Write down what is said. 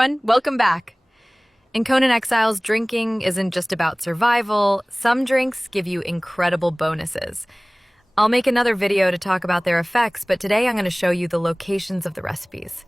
everyone, welcome back. In Conan Exiles, drinking isn't just about survival. Some drinks give you incredible bonuses. I'll make another video to talk about their effects, but today I'm going to show you the locations of the recipes.